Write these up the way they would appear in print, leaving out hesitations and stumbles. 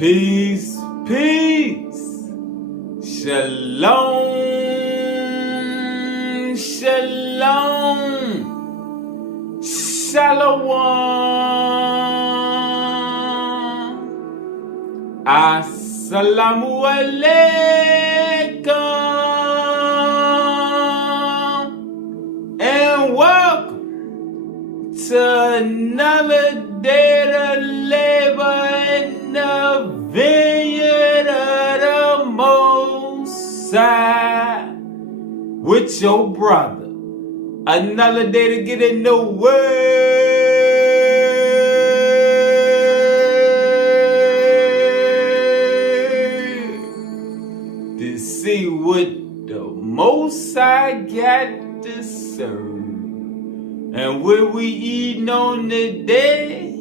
Peace, peace. Shalom, shalom. Shalom. Assalamu alaikum. And welcome to another day to labor in the vineyard of the Most High with your brother. Another day to get in the word to see what the Most High got to serve. And what we eating on today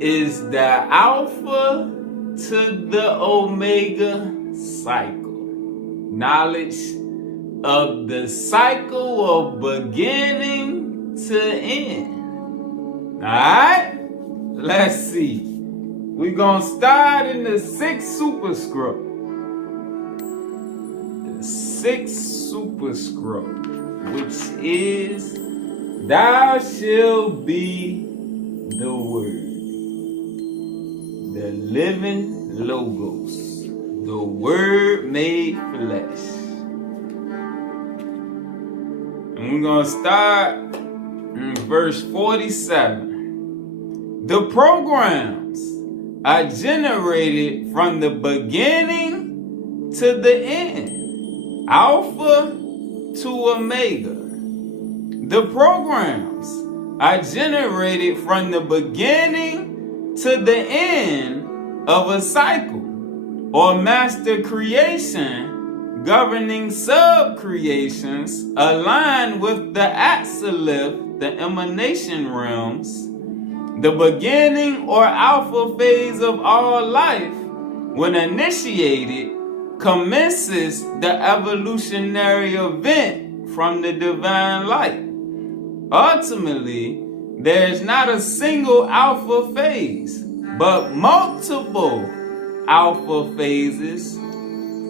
is the Alpha to the Omega cycle. Knowledge of the cycle of beginning to end. Alright? Let's see. We're going to start in the sixth superscript. The sixth superscript, which is thou shalt be the Word, the living Logos, the Word made flesh. And we're going to start in verse 47. The programs are generated from the beginning to the end, Alpha to Omega. The programs are generated from the beginning to the end of a cycle or master creation governing sub-creations aligned with the Atzilith, the emanation realms. The beginning or alpha phase of all life, when initiated, commences the evolutionary event from the divine light. Ultimately, there is not a single alpha phase, but multiple alpha phases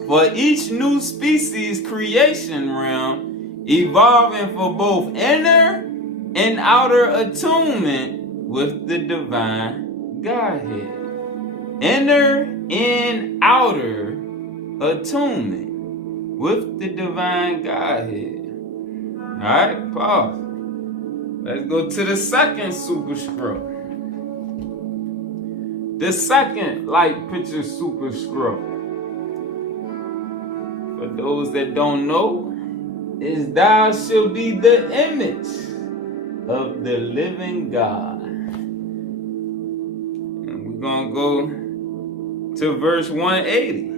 for each new species creation realm, evolving for both inner and outer attunement with the divine Godhead. Inner and outer attunement with the divine Godhead. Alright, pause. Let's go to the second superscript. The second light picture superscript, for those that don't know, is thou shalt be the image of the living God. And we're going to go to verse 180.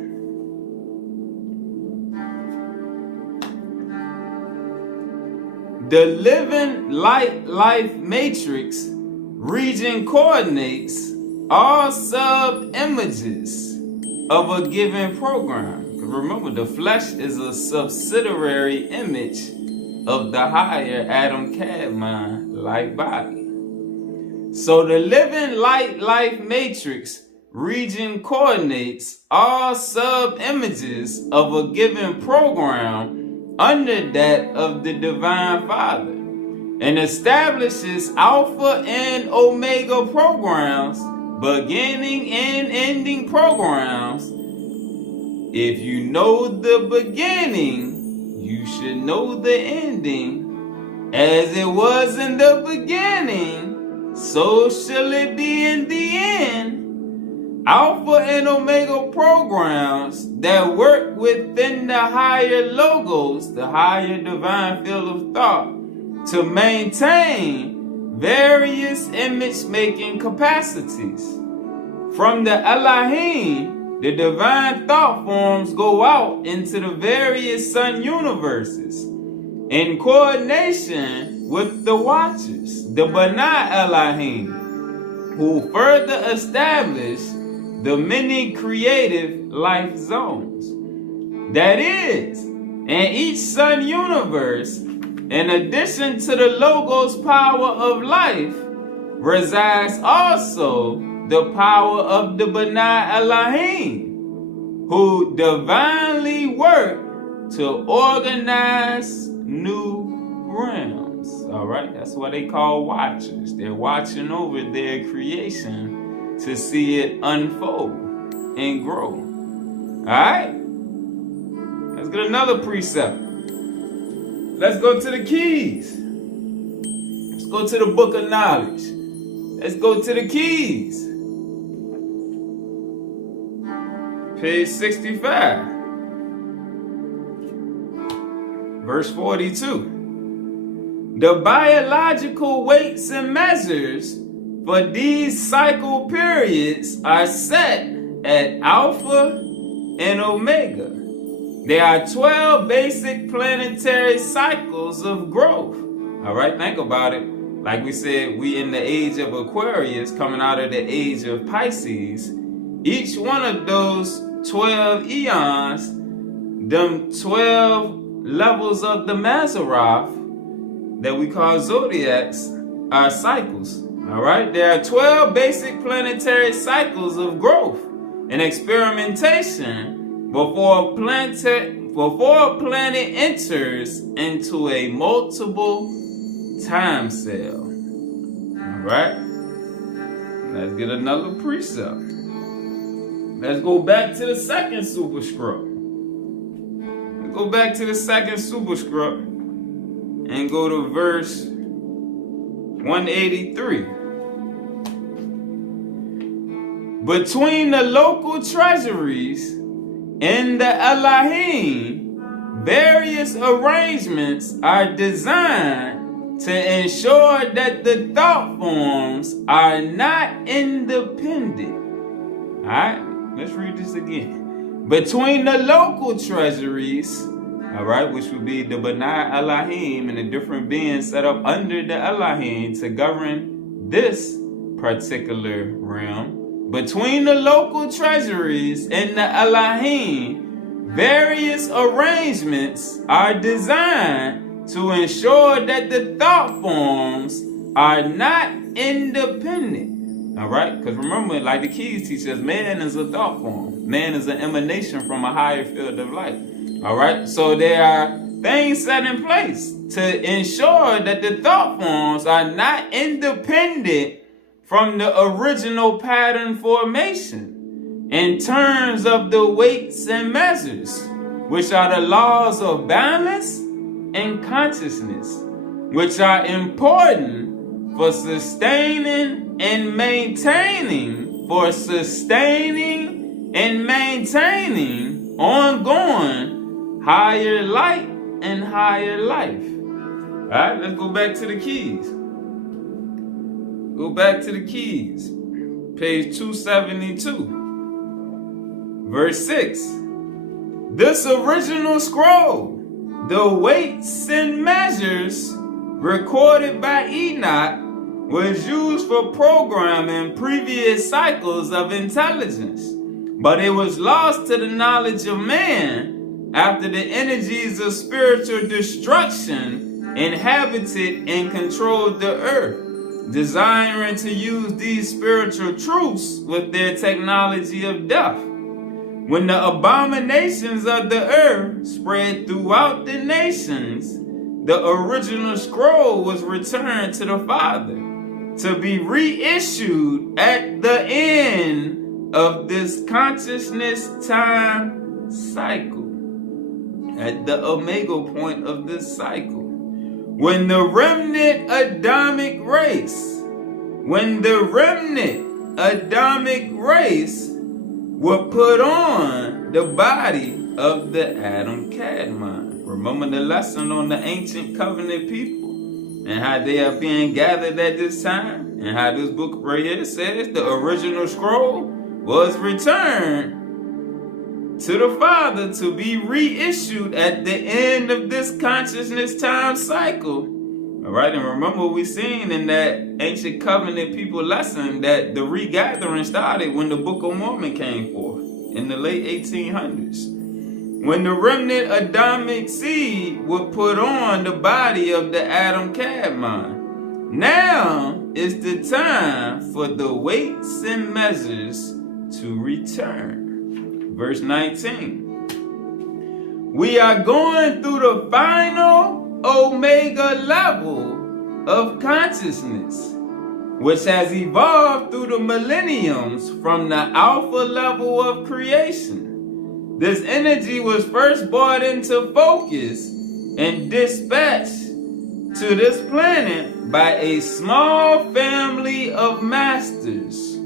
The living light life matrix region coordinates all sub-images of a given program. Remember, the flesh is a subsidiary image of the higher Adam Kadmon light body. So the living light life matrix region coordinates all sub-images of a given program under that of the Divine Father, and establishes Alpha and Omega programs, beginning and ending programs. If you know the beginning, you should know the ending. As it was in the beginning, so shall it be in the end. Alpha and Omega programs that work within the higher logos, the higher divine field of thought, to maintain various image-making capacities. From the Elohim, the divine thought forms go out into the various sun universes in coordination with the watchers, the B'nai Elohim, who further establish the many creative life zones. That is, in each sun universe, in addition to the Logos power of life, resides also the power of the B'nai Elohim, who divinely work to organize new realms. All right, that's what they call watchers. They're watching over their creation to see it unfold and grow. All right, let's get another precept. Let's go to the keys. Let's go to the book of knowledge. Let's go to the keys. Page 65. Verse 42. The biological weights and measures for these cycle periods are set at Alpha and Omega. There are 12 basic planetary cycles of growth. All right, think about it. Like we said, we in the age of Aquarius, coming out of the age of Pisces. Each one of those 12 eons, them 12 levels of the Mazzaroth that we call zodiacs are cycles. All right, there are 12 basic planetary cycles of growth and experimentation before a planet enters into a multiple time cell. All right, let's get another precept. Let's go back to the second superscript. Let's go back to the second superscript and go to verse 183. Between the local treasuries and the Elohim, various arrangements are designed to ensure that the thought forms are not independent. All right, let's read this again. Between the local treasuries, all right, which would be the B'nai Elohim and the different beings set up under the Elohim to govern this particular realm. Between the local treasuries and the Elohim, various arrangements are designed to ensure that the thought forms are not independent. All right, because remember, like the keys teach us, man is a thought form. Man is an emanation from a higher field of light. All right, so there are things set in place to ensure that the thought forms are not independent from the original pattern formation in terms of the weights and measures, which are the laws of balance and consciousness, which are important for sustaining and maintaining, ongoing higher light and higher life. All right, let's go back to the keys. Go back to the keys. Page 272. Verse 6. This original scroll, the weights and measures recorded by Enoch, was used for programming previous cycles of intelligence, but it was lost to the knowledge of man after the energies of spiritual destruction inhabited and controlled the earth, desiring to use these spiritual truths with their technology of death. When the abominations of the earth spread throughout the nations, the original scroll was returned to the Father to be reissued at the end of this consciousness time cycle, at the omega point of this cycle. When the remnant adamic race will put on the body of the Adam Kadmon. Remember the lesson on the ancient covenant people and how they are being gathered at this time, and how this book right here says the original scroll was returned to the Father to be reissued at the end of this consciousness time cycle. All right, and remember we seen in that ancient covenant people lesson that the regathering started when the Book of Mormon came forth in the late 1800s. When the remnant adamic seed would put on the body of the Adam Kadmon. Now, is the time for the weights and measures to return. Verse 19. We are going through the final omega level of consciousness, which has evolved through the millenniums from the alpha level of creation. This energy was first brought into focus and dispatched to this planet by a small family of masters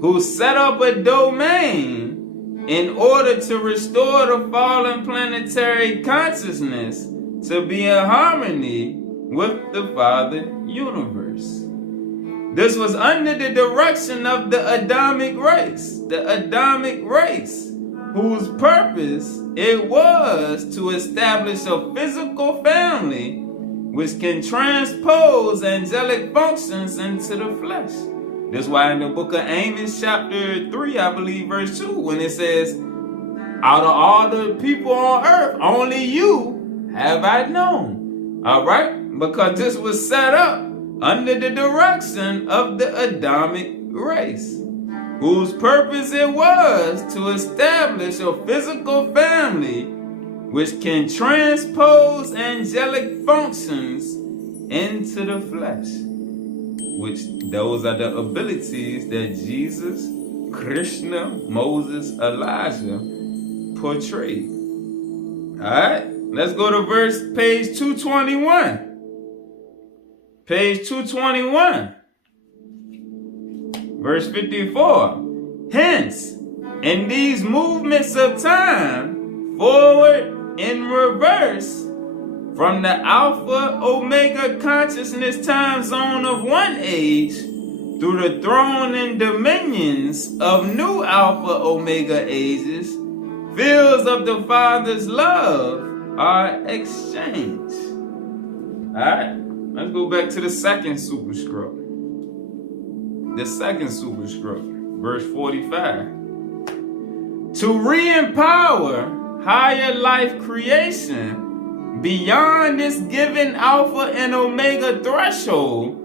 who set up a domain in order to restore the fallen planetary consciousness to be in harmony with the Father Universe. This was under the direction of the Adamic race, whose purpose it was to establish a physical family which can transpose angelic functions into the flesh. That's why in the book of Amos chapter 3, I believe verse 2, when it says, out of all the people on earth, only you have I known. All right? Because this was set up under the direction of the Adamic race, whose purpose it was to establish a physical family which can transpose angelic functions into the flesh, which those are the abilities that Jesus, Krishna, Moses, Elijah portrayed. All right, let's go to page 221. Page 221. Verse 54. Hence, in these movements of time, forward and reverse, from the Alpha Omega consciousness time zone of one age, through the throne and dominions of new Alpha Omega ages, fields of the Father's love are exchanged. Alright, let's go back to the second superscript. The second superscript, verse 45. To re-empower higher life creation beyond this given Alpha and Omega threshold,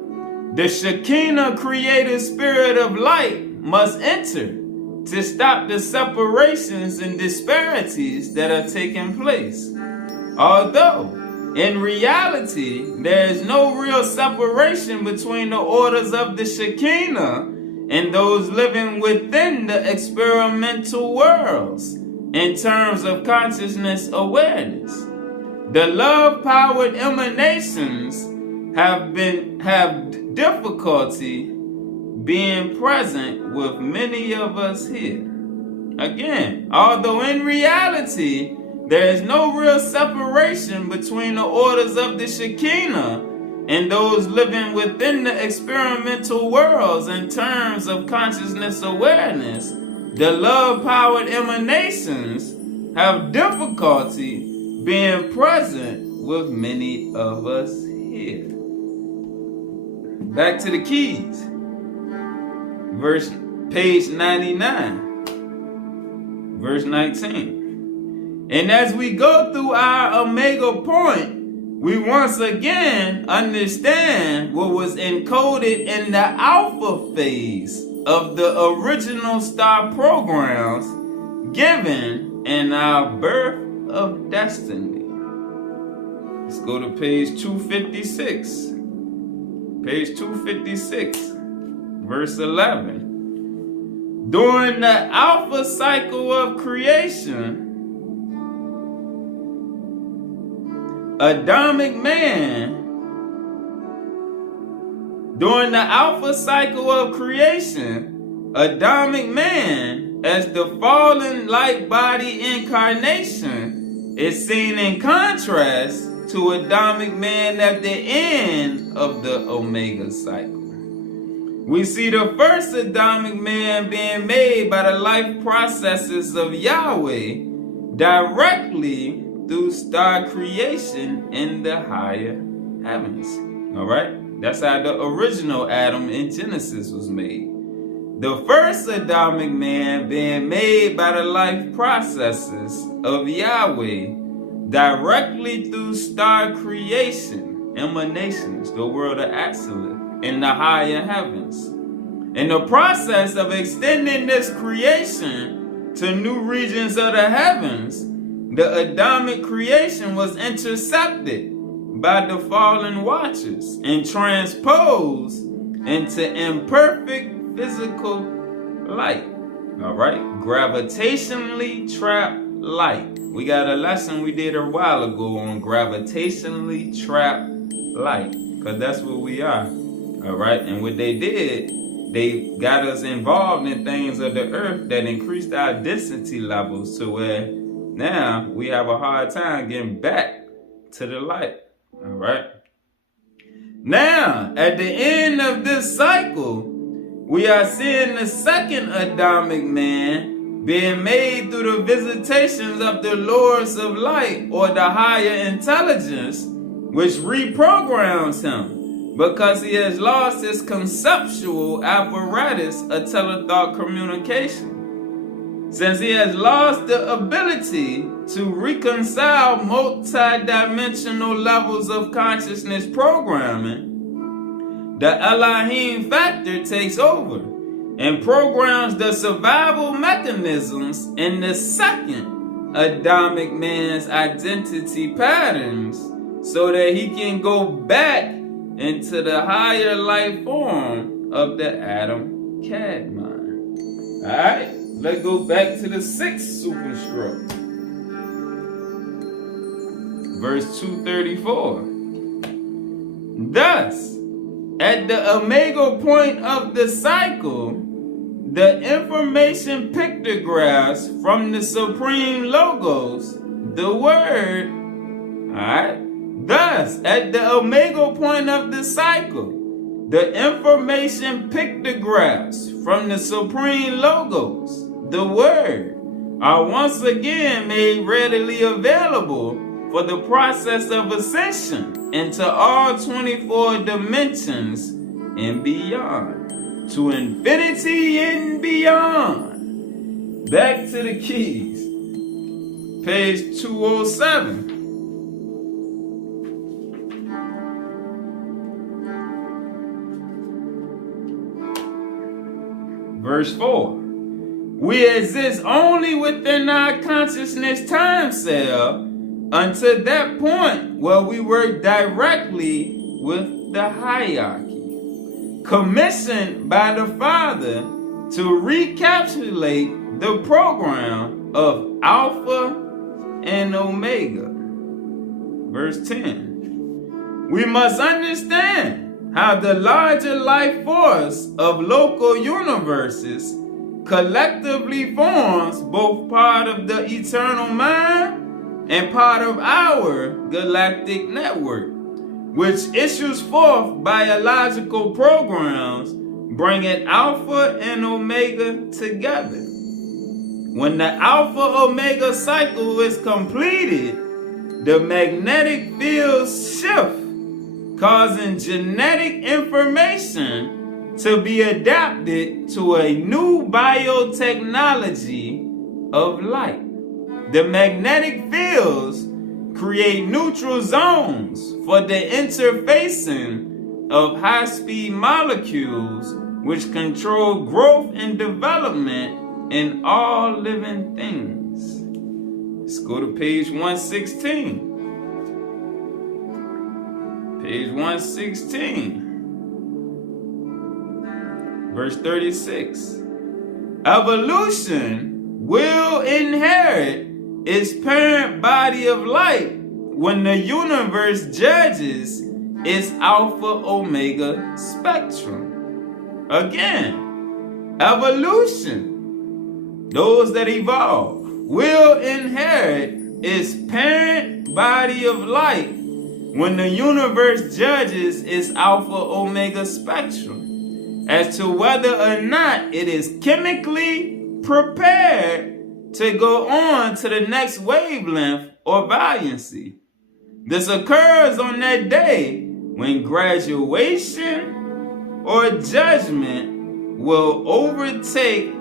the Shekinah creative spirit of light must enter to stop the separations and disparities that are taking place. Although, in reality, there is no real separation between the orders of the Shekinah and those living within the experimental worlds in terms of consciousness awareness. The love-powered emanations have difficulty being present with many of us here. Again, although in reality, there is no real separation between the orders of the Shekinah and those living within the experimental worlds in terms of consciousness awareness, the love-powered emanations have difficulty being present with many of us here. Back to the keys. Page 99. Verse 19. And as we go through our Omega point, we once again understand what was encoded in the Alpha phase of the original star programs given in our birth of destiny. Let's go to page 256. Page 256, verse 11. During the Alpha cycle of creation, adamic man, during the Alpha cycle of creation, adamic man, as the fallen light body incarnation, is seen in contrast to adamic man at the end of the Omega cycle. We see the first adamic man being made by the life processes of Yahweh directly through star creation in the higher heavens. All right? That's how the original Adam in Genesis was made. The first Adamic man being made by the life processes of Yahweh directly through star creation, emanations, the world of Absolute. in the higher heavens. In the process of extending this creation to new regions of the heavens, the Adamic creation was intercepted by the fallen watchers and transposed into imperfect physical light. All right, gravitationally trapped light. We got a lesson we did a while ago on gravitationally trapped light, because that's what we are. All right, and what they did, they got us involved in things of the earth that increased our density levels to where now we have a hard time getting back to the light. All right. Now, at the end of this cycle, we are seeing the second Adamic man being made through the visitations of the Lords of Light, or the higher intelligence, which reprograms him because he has lost his conceptual apparatus of telethought communication. Since he has lost the ability to reconcile multi-dimensional levels of consciousness programming, the Elohim factor takes over and programs the survival mechanisms in the second Adamic man's identity patterns so that he can go back into the higher life form of the Adam Kadmon. Alright, let's go back to the sixth superscript. Verse 234. Thus, at the omega point of the cycle, the information pictographs from the Supreme Logos, the Word, alright? Thus, at the omega point of the cycle, the information pictographs from the Supreme Logos, the Word, are once again made readily available for the process of ascension into all 24 dimensions and beyond, to infinity and beyond. Back to the keys, page 207. Verse 4. We exist only within our consciousness time cell until that point where we work directly with the hierarchy, commissioned by the Father to recapitulate the program of Alpha and Omega. Verse 10. We must understand how the larger life force of local universes collectively forms both part of the eternal mind and part of our galactic network, which issues forth biological programs bringing Alpha and Omega together. When the Alpha-Omega cycle is completed, the magnetic fields shift, causing genetic information to be adapted to a new biotechnology of light. The magnetic fields create neutral zones for the interfacing of high-speed molecules which control growth and development in all living things. Let's go to page 116. Page 116. Verse 36. Evolution will inherit its parent body of light when the universe judges its Alpha-Omega spectrum. Again, evolution, those that evolve, will inherit its parent body of light when the universe judges its Alpha-Omega spectrum as to whether or not it is chemically prepared to go on to the next wavelength or valency. This occurs on that day when graduation or judgment will overtake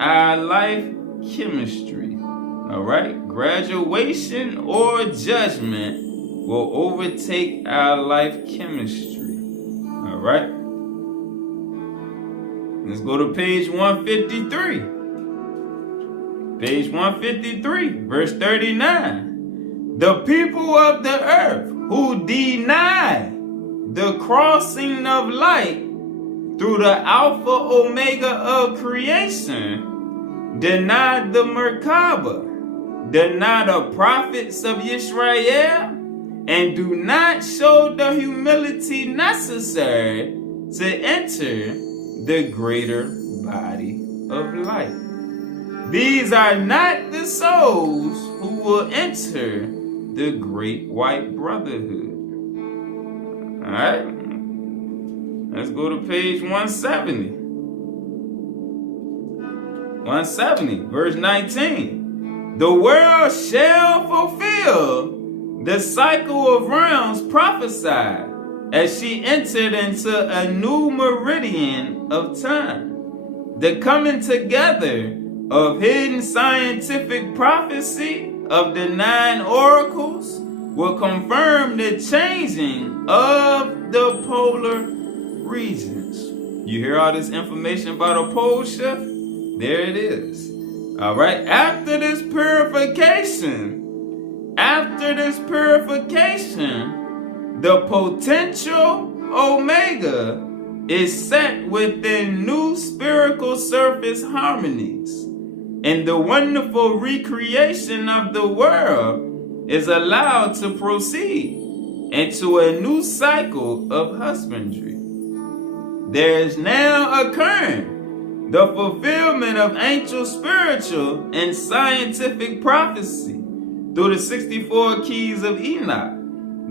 our life chemistry. All right? Graduation or judgment will overtake our life chemistry. All right? Let's go to page 153. Page 153, verse 39. The people of the earth who deny the crossing of light through the Alpha Omega of creation, deny the Merkaba, deny the prophets of Israel, and do not show the humility necessary to enter the greater body of light. These are not the souls who will enter the great white brotherhood. Alright, let's go to page 170. 170, verse 19. The world shall fulfill the cycle of realms prophesied as she entered into a new meridian of time. The coming together of hidden scientific prophecy of the 9 oracles will confirm the changing of the polar regions. You hear all this information about a pole shift? There it is. All right. After this purification, the potential Omega is set within new spherical surface harmonies, and the wonderful recreation of the world is allowed to proceed into a new cycle of husbandry. There is now occurring the fulfillment of ancient spiritual and scientific prophecy through the 64 keys of Enoch,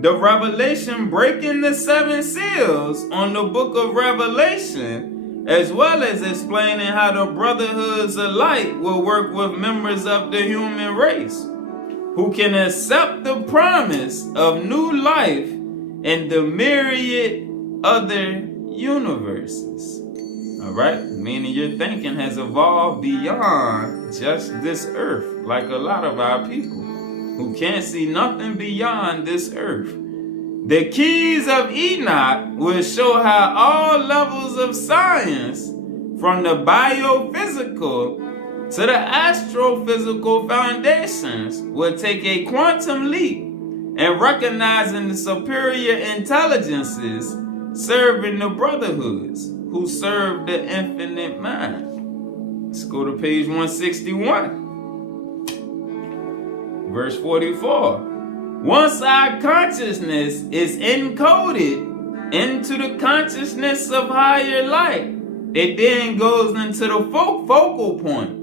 the revelation breaking the 7 seals on the book of Revelation, as well as explaining how the brotherhoods of light will work with members of the human race who can accept the promise of new life in the myriad other universes. All right, meaning your thinking has evolved beyond just this earth, like a lot of our people who can't see nothing beyond this earth. The keys of Enoch will show how all levels of science, from the biophysical to the astrophysical foundations, will take a quantum leap in recognizing the superior intelligences serving the brotherhoods who serve the infinite mind. Let's go to page 161. Verse 44. Once our consciousness is encoded into the consciousness of higher light, it then goes into the focal point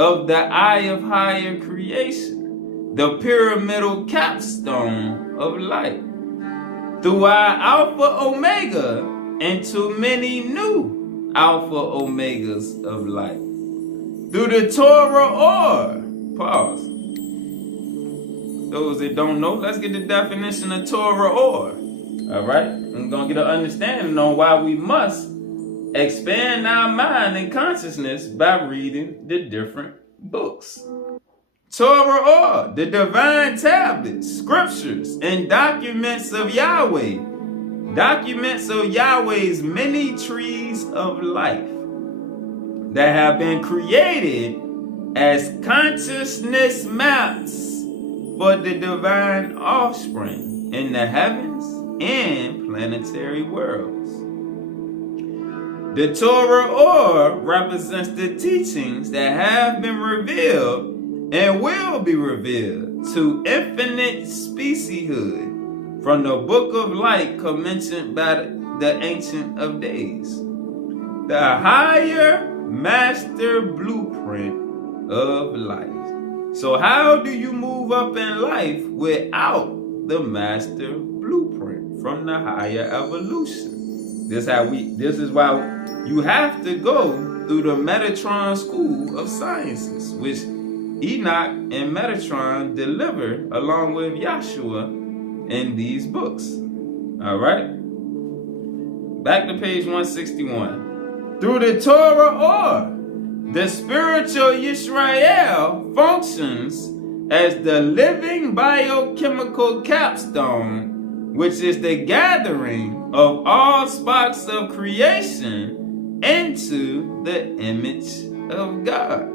of the eye of higher creation, the pyramidal capstone of light. Through our Alpha Omega into many new Alpha Omegas of light. Through the Torah Or. Pause. Those that don't know, let's get the definition of Torah Or. All right? I'm going to get an understanding on why we must expand our mind and consciousness by reading the different books. Torah Or, the divine tablets, scriptures, and documents of Yahweh. Documents of Yahweh's many trees of life that have been created as consciousness maps for the divine offspring in the heavens and planetary worlds. The Torah Or represents the teachings that have been revealed and will be revealed to infinite specieshood from the book of light commenced by the Ancient of Days, the higher master blueprint of life. So how do you move up in life without the master blueprint from the higher evolution? This is why you have to go through the Metatron School of Sciences, which Enoch and Metatron deliver along with Yahshua in these books. All right. Back to page 161. Through the Torah Or, the spiritual Yisrael functions as the living biochemical capstone, which is the gathering of all sparks of creation into the image of God.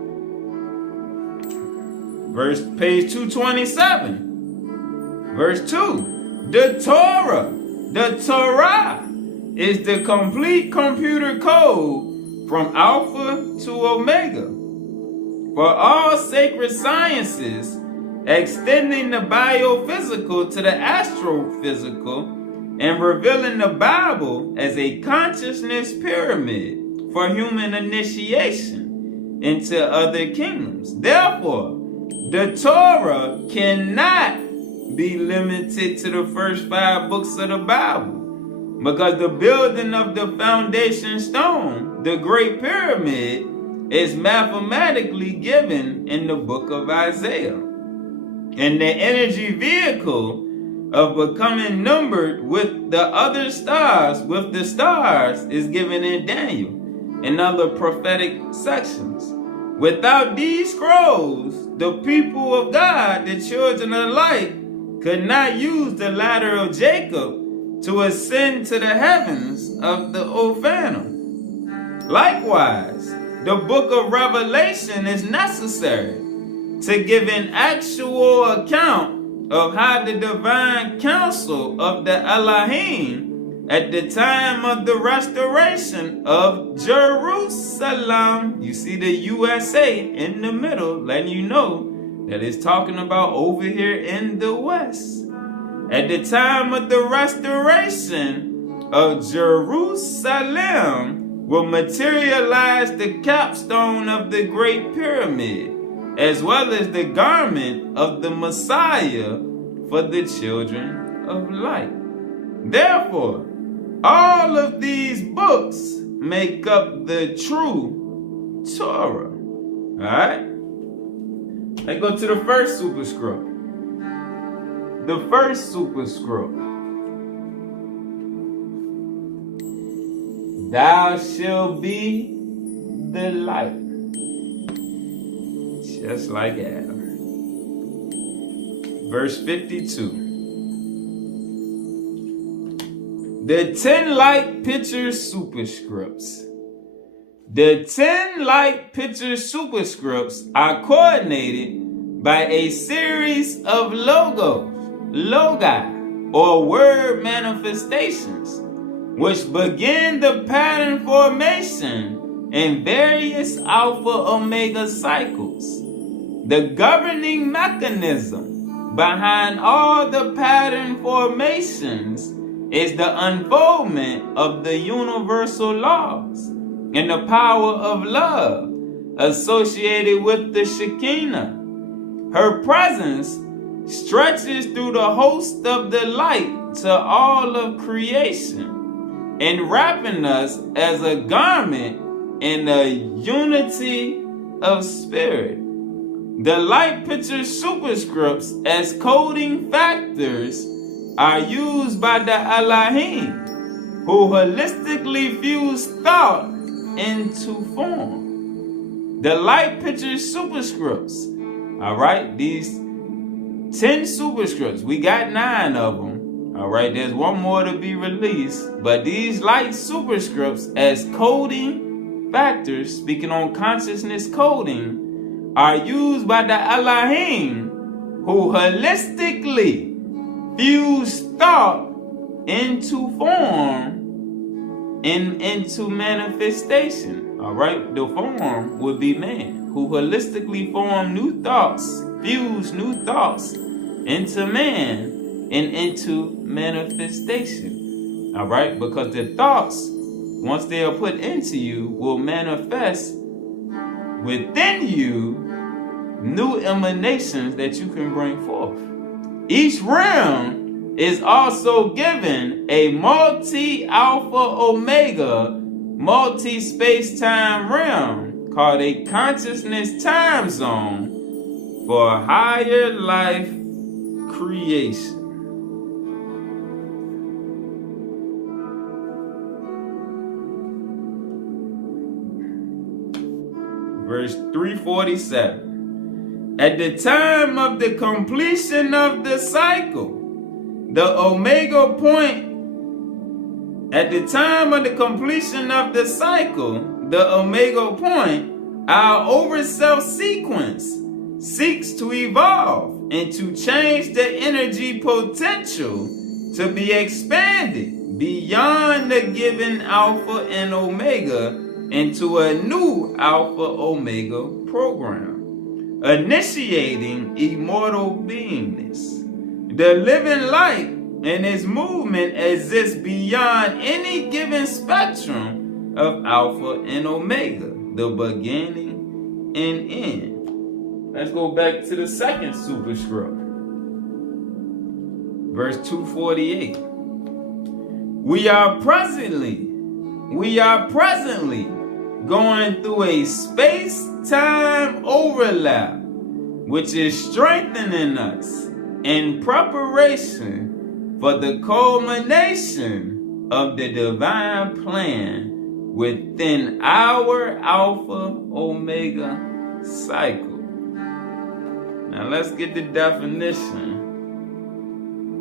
Page 227. Verse 2. The Torah is the complete computer code from Alpha to Omega for all sacred sciences, extending the biophysical to the astrophysical and revealing the Bible as a consciousness pyramid for human initiation into other kingdoms. Therefore, the Torah cannot be limited to the first 5 books of the Bible, because the building of the foundation stone, the Great Pyramid, is mathematically given in the book of Isaiah. And the energy vehicle of becoming numbered with the other stars, with the stars, is given in Daniel and other prophetic sections. Without these scrolls, the people of God, the children of light, could not use the ladder of Jacob to ascend to the heavens of the Ophanim. Likewise, the book of Revelation is necessary to give an actual account of how the divine council of the Elohim at the time of the restoration of Jerusalem. You see the USA in the middle, letting you know that it's talking about over here in the West. At the time of the restoration of Jerusalem will materialize the capstone of the Great Pyramid, as well as the garment of the Messiah for the children of light. Therefore, all of these books make up the true Torah. Alright? Let's go to the first superscript. The first superscript. Thou shalt be the light. Just like Adam. Verse 52. The 10 light picture superscripts. The 10 light picture superscripts are coordinated by a series of logi, or word manifestations, which begin the pattern formation in various alpha omega cycles. The governing mechanism behind all the pattern formations is the unfoldment of the universal laws and the power of love associated with the Shekinah. Her presence stretches through the host of the light to all of creation, enwrapping us as a garment in the unity of spirit. The light picture superscripts as coding factors are used by the Elohim, who holistically fuse thought into form. The light picture superscripts, all right, these 10 superscripts, we got 9 of them. All right, there's one more to be released, but these light superscripts as coding factors, speaking on consciousness coding, are used by the Elohim, who holistically fuse thought into form and into manifestation. All right, the form would be man, who holistically form new thoughts, fuse new thoughts into man and into manifestation. All right, because the thoughts, once they are put into you, will manifest within you new emanations that you can bring forth. Each realm is also given a multi-alpha omega, multi-space-time realm called a consciousness time zone for higher life creation. Verse 347. At the time of the completion of the cycle, the omega point At the time of the completion of the cycle, the omega point, our over-self sequence seeks to evolve and to change the energy potential to be expanded beyond the given alpha and omega into a new alpha omega program, initiating immortal beingness. The living light and its movement exists beyond any given spectrum of alpha and omega, the beginning and end. Let's go back to the second superscript. Verse 248. We are presently going through a space-time overlap, which is strengthening us in preparation for the culmination of the divine plan within our Alpha Omega cycle. Now let's get the definition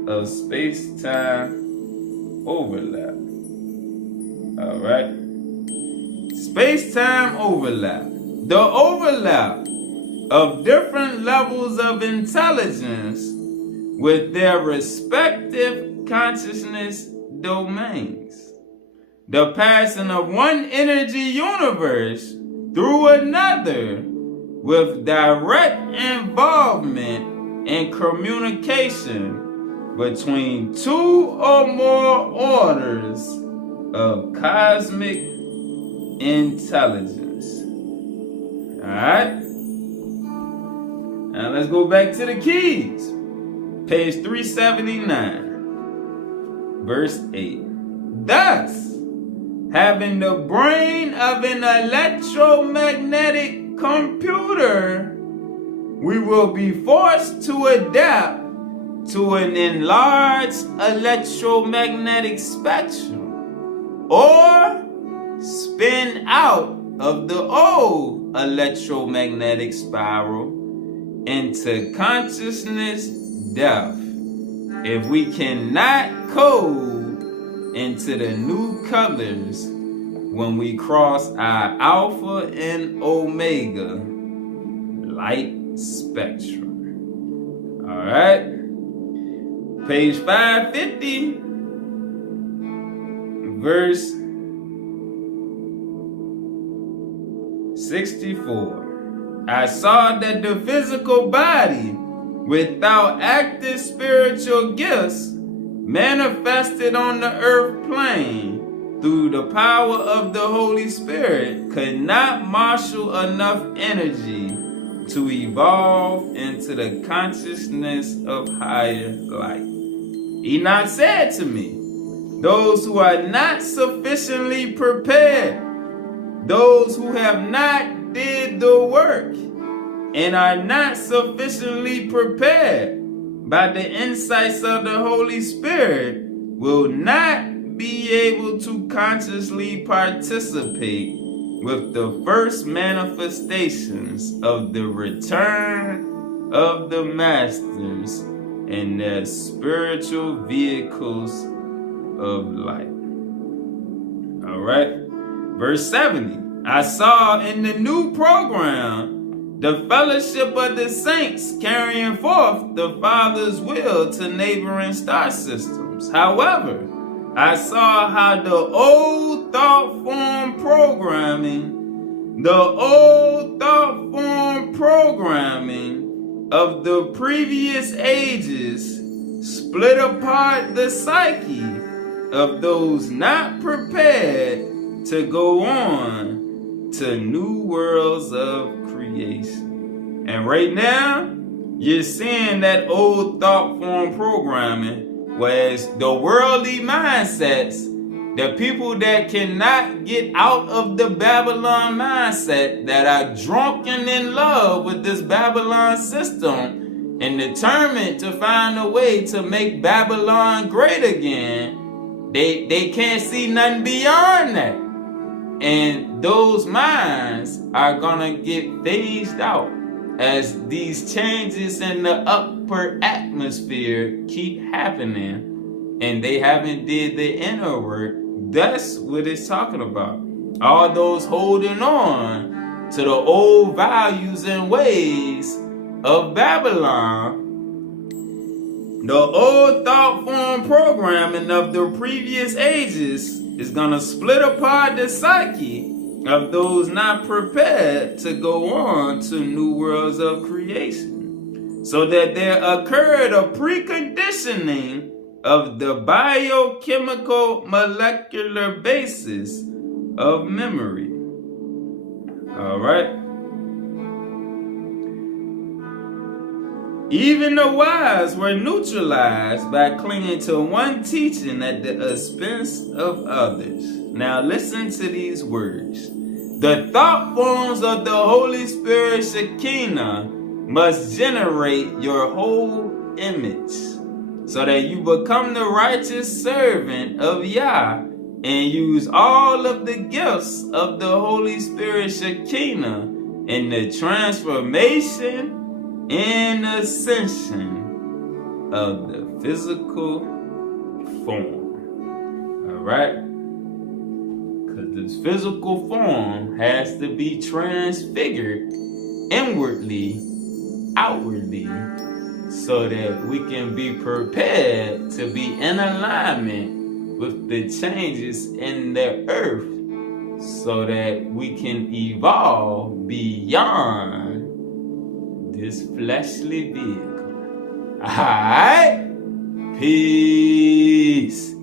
of space-time overlap. All right. Space-time overlap. The overlap of different levels of intelligence with their respective consciousness domains. The passing of one energy universe through another with direct involvement and communication between two or more orders of cosmic intelligence. Alright? Now let's go back to the keys. Page 379, verse 8. Thus, having the brain of an electromagnetic computer, we will be forced to adapt to an enlarged electromagnetic spectrum, or spin out of the old electromagnetic spiral into consciousness depth if we cannot code into the new colors when we cross our alpha and omega light spectrum. All right. Page 550, verse 64. I saw that the physical body without active spiritual gifts manifested on the earth plane through the power of the Holy Spirit could not marshal enough energy to evolve into the consciousness of higher light. Enoch said to me, those who are not sufficiently prepared, those who have not did the work and are not sufficiently prepared by the insights of the Holy Spirit, will not be able to consciously participate with the first manifestations of the return of the masters and their spiritual vehicles of light. All right. Verse 70. I saw in the new program the fellowship of the saints carrying forth the Father's will to neighboring star systems. However, I saw how the old thought form programming of the previous ages split apart the psyche of those not prepared to go on to new worlds of creation. And right now, you're seeing that old thought form programming, whereas the worldly mindsets, the people that cannot get out of the Babylon mindset, that are drunken in love with this Babylon system and determined to find a way to make Babylon great again, they can't see nothing beyond that. And those minds are gonna get phased out as these changes in the upper atmosphere keep happening, and they haven't did the inner work That's what it's talking about. All those holding on to the old values and ways of Babylon, the old thought form programming of the previous ages is going to split apart the psyche of those not prepared to go on to new worlds of creation, so that there occurred a preconditioning of the biochemical molecular basis of memory. All right. Even the wise were neutralized by clinging to one teaching at the expense of others. Now listen to these words. The thought forms of the Holy Spirit Shekinah must generate your whole image, so that you become the righteous servant of Yah and use all of the gifts of the Holy Spirit Shekinah in the transformation and ascension of the physical form. Alright? Because this physical form has to be transfigured inwardly, outwardly, so that we can be prepared to be in alignment with the changes in the earth, so that we can evolve beyond this fleshly vehicle. Alright? Peace.